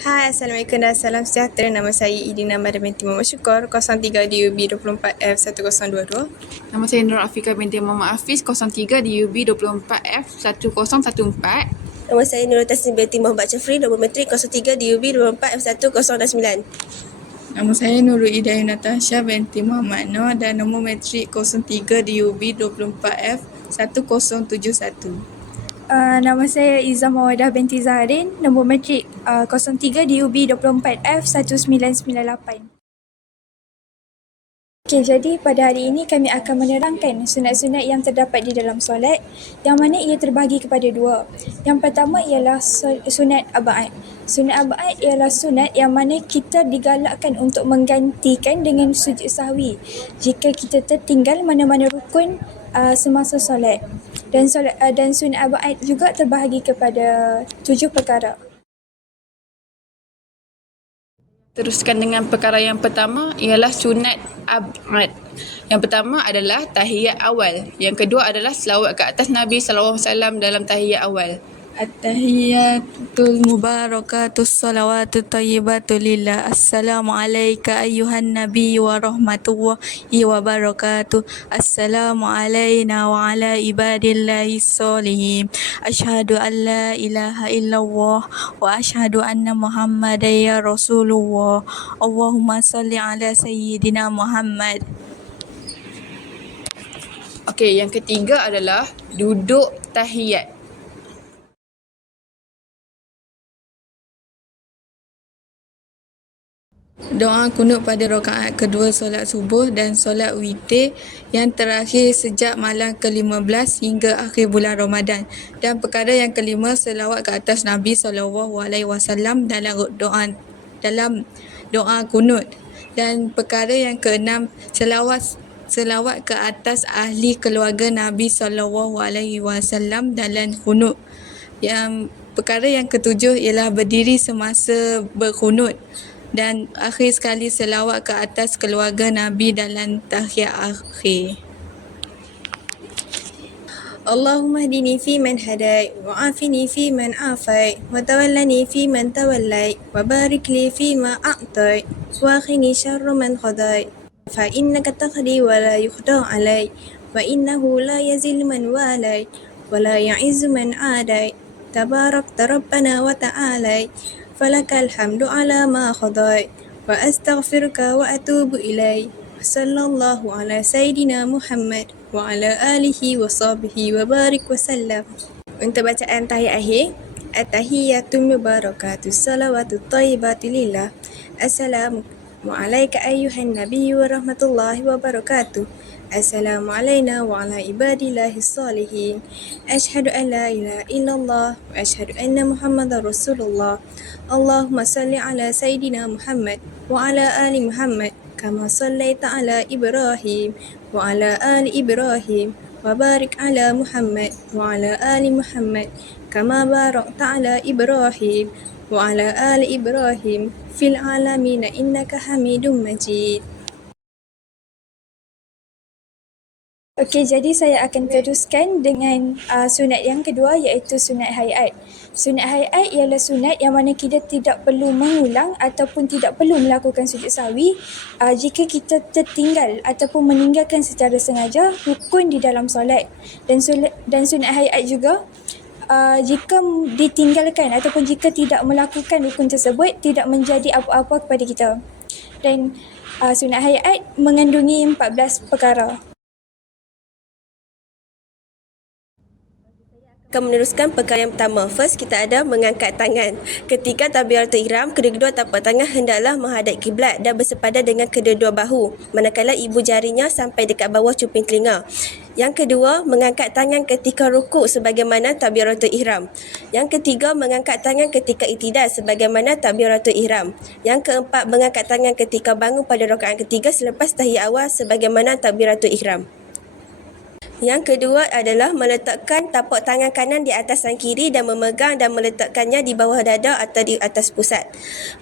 Hai, Assalamualaikum dan salam sejahtera. Nama saya Idina Madam binti Muhammad Syukur, 03 DUB 24F1022. Nama saya Nur Afika binti Muhammad Hafiz 03 di UB 24F 1014. Nama saya Nurul Tasnim binti Muhammad Syafri, nombor matrik 03 DUB 24 F1009. Nama saya Nurul Hidayah Natasha binti Muhammad Noor dan nombor matrik 03 DUB 24F 1071. Uh, nama saya Izzah Mawadah binti Zaharin, nombor matrik uh, 03 DUB 24F 1998. Okey, jadi pada hari ini kami akan menerangkan sunat-sunat yang terdapat di dalam solat yang mana ia terbahagi kepada dua. Yang pertama ialah su- sunat abad. Sunat abad ialah sunat yang mana kita digalakkan untuk menggantikan dengan sujud sahwi jika kita tertinggal mana-mana rukun uh, semasa solat. Dan solat uh, dan sunat abad juga terbahagi kepada tujuh perkara. Teruskan dengan perkara yang pertama ialah sunat abad. Yang pertama adalah tahiyat awal. Yang kedua adalah selawat ke atas Nabi SAW dalam tahiyat awal. At-tahiyatul mubarakatus salawatu tayyibatu lillah. Assalamu alayka ayyuhan nabi wa rahmatullahi wa barakatuh. Assalamu alayna wa ala ibadillahi salihin. Ashhadu an la ilaha illallah wa ashhadu anna muhammadan ya rasulullah. Allahumma salli ala sayyidina Muhammad. Okey, yang ketiga adalah duduk tahiyat. Doa kunut pada rakaat kedua solat subuh dan solat witir yang terakhir sejak malam ke-15 hingga akhir bulan Ramadan. Dan perkara yang kelima selawat ke atas Nabi SAW dalam doa dalam doa kunut. Dan perkara yang keenam selawat selawat ke atas ahli keluarga Nabi SAW dalam kunut. Yang perkara yang ketujuh ialah berdiri semasa berkunut dan akhir sekali selawat ke atas keluarga Nabi dalam tahiyat akhir. اللهم اهدني فيمن هديت وعافني فيمن عافيت وتولني فيمن توليت وبارك لي فيما أعطيت وقني شر من قضيت فإنك تقضي ولا يقضى عليك وإنه لا يزل من واليت ولا يعز من عاديت تباركت ربنا وتعاليت فلك الحمد على ما قضيت وأستغفرك وأتوب إليك صلى الله على سيدنا محمد وعلى آله وصحبه وبارك وسلم Untuk bacaan tahiyat akhir At-tahiyyatu mubarakatu salawatu tayyibatu lillah Assalamu وعليك أيها النبي ورحمة الله وبركاته. السلام علينا وعلى عباد الله الصالحين. أشهد أن لا إله إلا الله وأشهد أن محمد رسول الله. اللهم صل على سيدنا محمد وعلى آل محمد كما صليت على إبراهيم وعلى آل إبراهيم وبارك على محمد وعلى آل محمد كما باركت على إبراهيم وعلى آل إبراهيم في العالمين إنك حميد مجيد Okey, jadi saya akan teruskan dengan uh, sunat yang kedua iaitu sunat hayat. Sunat hayat ialah sunat yang mana kita tidak perlu mengulang ataupun tidak perlu melakukan sujud sawi uh, jika kita tertinggal ataupun meninggalkan secara sengaja rukun di dalam solat. Dan solat, dan sunat hayat juga uh, jika ditinggalkan ataupun jika tidak melakukan rukun tersebut tidak menjadi apa-apa kepada kita. Dan uh, sunat hayat mengandungi 14 perkara. akan meneruskan perkara yang pertama. First, kita ada mengangkat tangan. Ketika takbiratul ihram, kedua-dua tapak tangan hendaklah menghadap kiblat dan bersepadan dengan kedua-dua bahu. Manakala ibu jarinya sampai dekat bawah cuping telinga. Yang kedua, mengangkat tangan ketika rukuk sebagaimana takbiratul ihram. Yang ketiga, mengangkat tangan ketika itidal sebagaimana takbiratul ihram. Yang keempat, mengangkat tangan ketika bangun pada rakaat ketiga selepas tahiyat awal sebagaimana takbiratul ihram. Yang kedua adalah meletakkan tapak tangan kanan di atas tangan kiri dan memegang dan meletakkannya di bawah dada atau di atas pusat.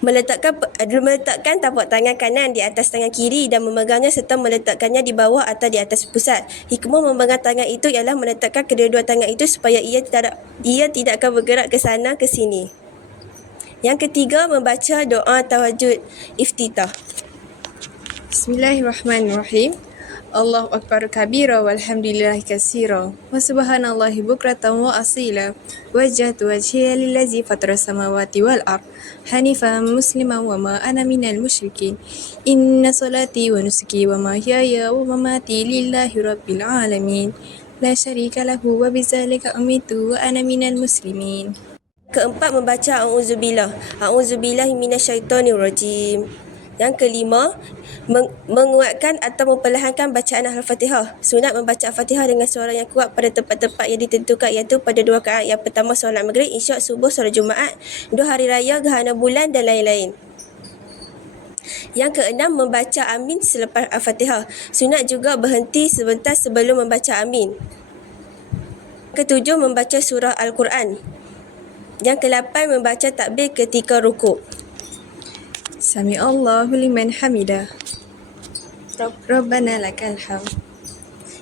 Meletakkan meletakkan tapak tangan kanan di atas tangan kiri dan memegangnya serta meletakkannya di bawah atau di atas pusat. Hikmah memegang tangan itu ialah meletakkan kedua-dua tangan itu supaya ia tidak ia tidak akan bergerak ke sana ke sini. Yang ketiga, membaca doa tawajud iftitah. Bismillahirrahmanirrahim. Allahu Akbar kabira walhamdulillah kasira. Wa subhanallahi bukratan wa asila. Wajjahtu wajhiya lillazi fatara samawati wal ard. Hanifan musliman wa ma ana minal musyrikin. Inna salati wa nusuki wa mahyaya wa mamati lillahi rabbil alamin. La syarika lahu wa bizalika umitu wa ana minal muslimin. Keempat, membaca A'udzubillah. A'udzubillahi minasyaitonirrajim. Yang kelima, meng- menguatkan atau memperlahankan bacaan Al-Fatihah. Sunat membaca Al-Fatihah dengan suara yang kuat pada tempat-tempat yang ditentukan iaitu pada dua rakaat. Yang pertama solat maghrib, isyak, subuh, solat Jumaat, dua hari raya, gerhana bulan dan lain-lain. Yang keenam, membaca amin selepas Al-Fatihah. Sunat juga berhenti sebentar sebelum membaca amin. Ketujuh, membaca surah Al-Quran. Yang kelapan, membaca takbir ketika rukuk. Sami Allahu liman hamidah Rabbana lakal hamd.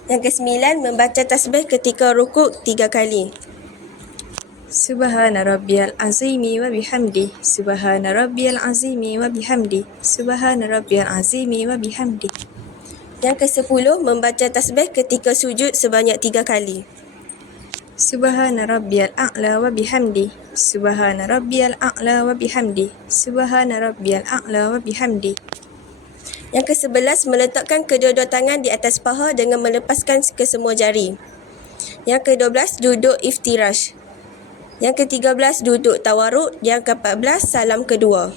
Yang kesembilan, membaca tasbih ketika rukuk tiga kali. Subhana rabbiyal azimi wa bihamdi. Subhana rabbiyal azimi wa bihamdi. Subhana rabbiyal azimi wa bihamdi. Yang kesepuluh, membaca tasbih ketika sujud sebanyak tiga kali. Subhana rabbiyal a'la wa bihamdi Subhana rabbiyal a'la wa bihamdi Subhana rabbiyal a'la wa bihamdi Yang kesebelas, meletakkan kedua-dua tangan di atas paha dengan melepaskan kesemua jari. Yang kedua belas, duduk iftirash. Yang ketiga belas, duduk tawaruk. Yang keempat belas, salam kedua.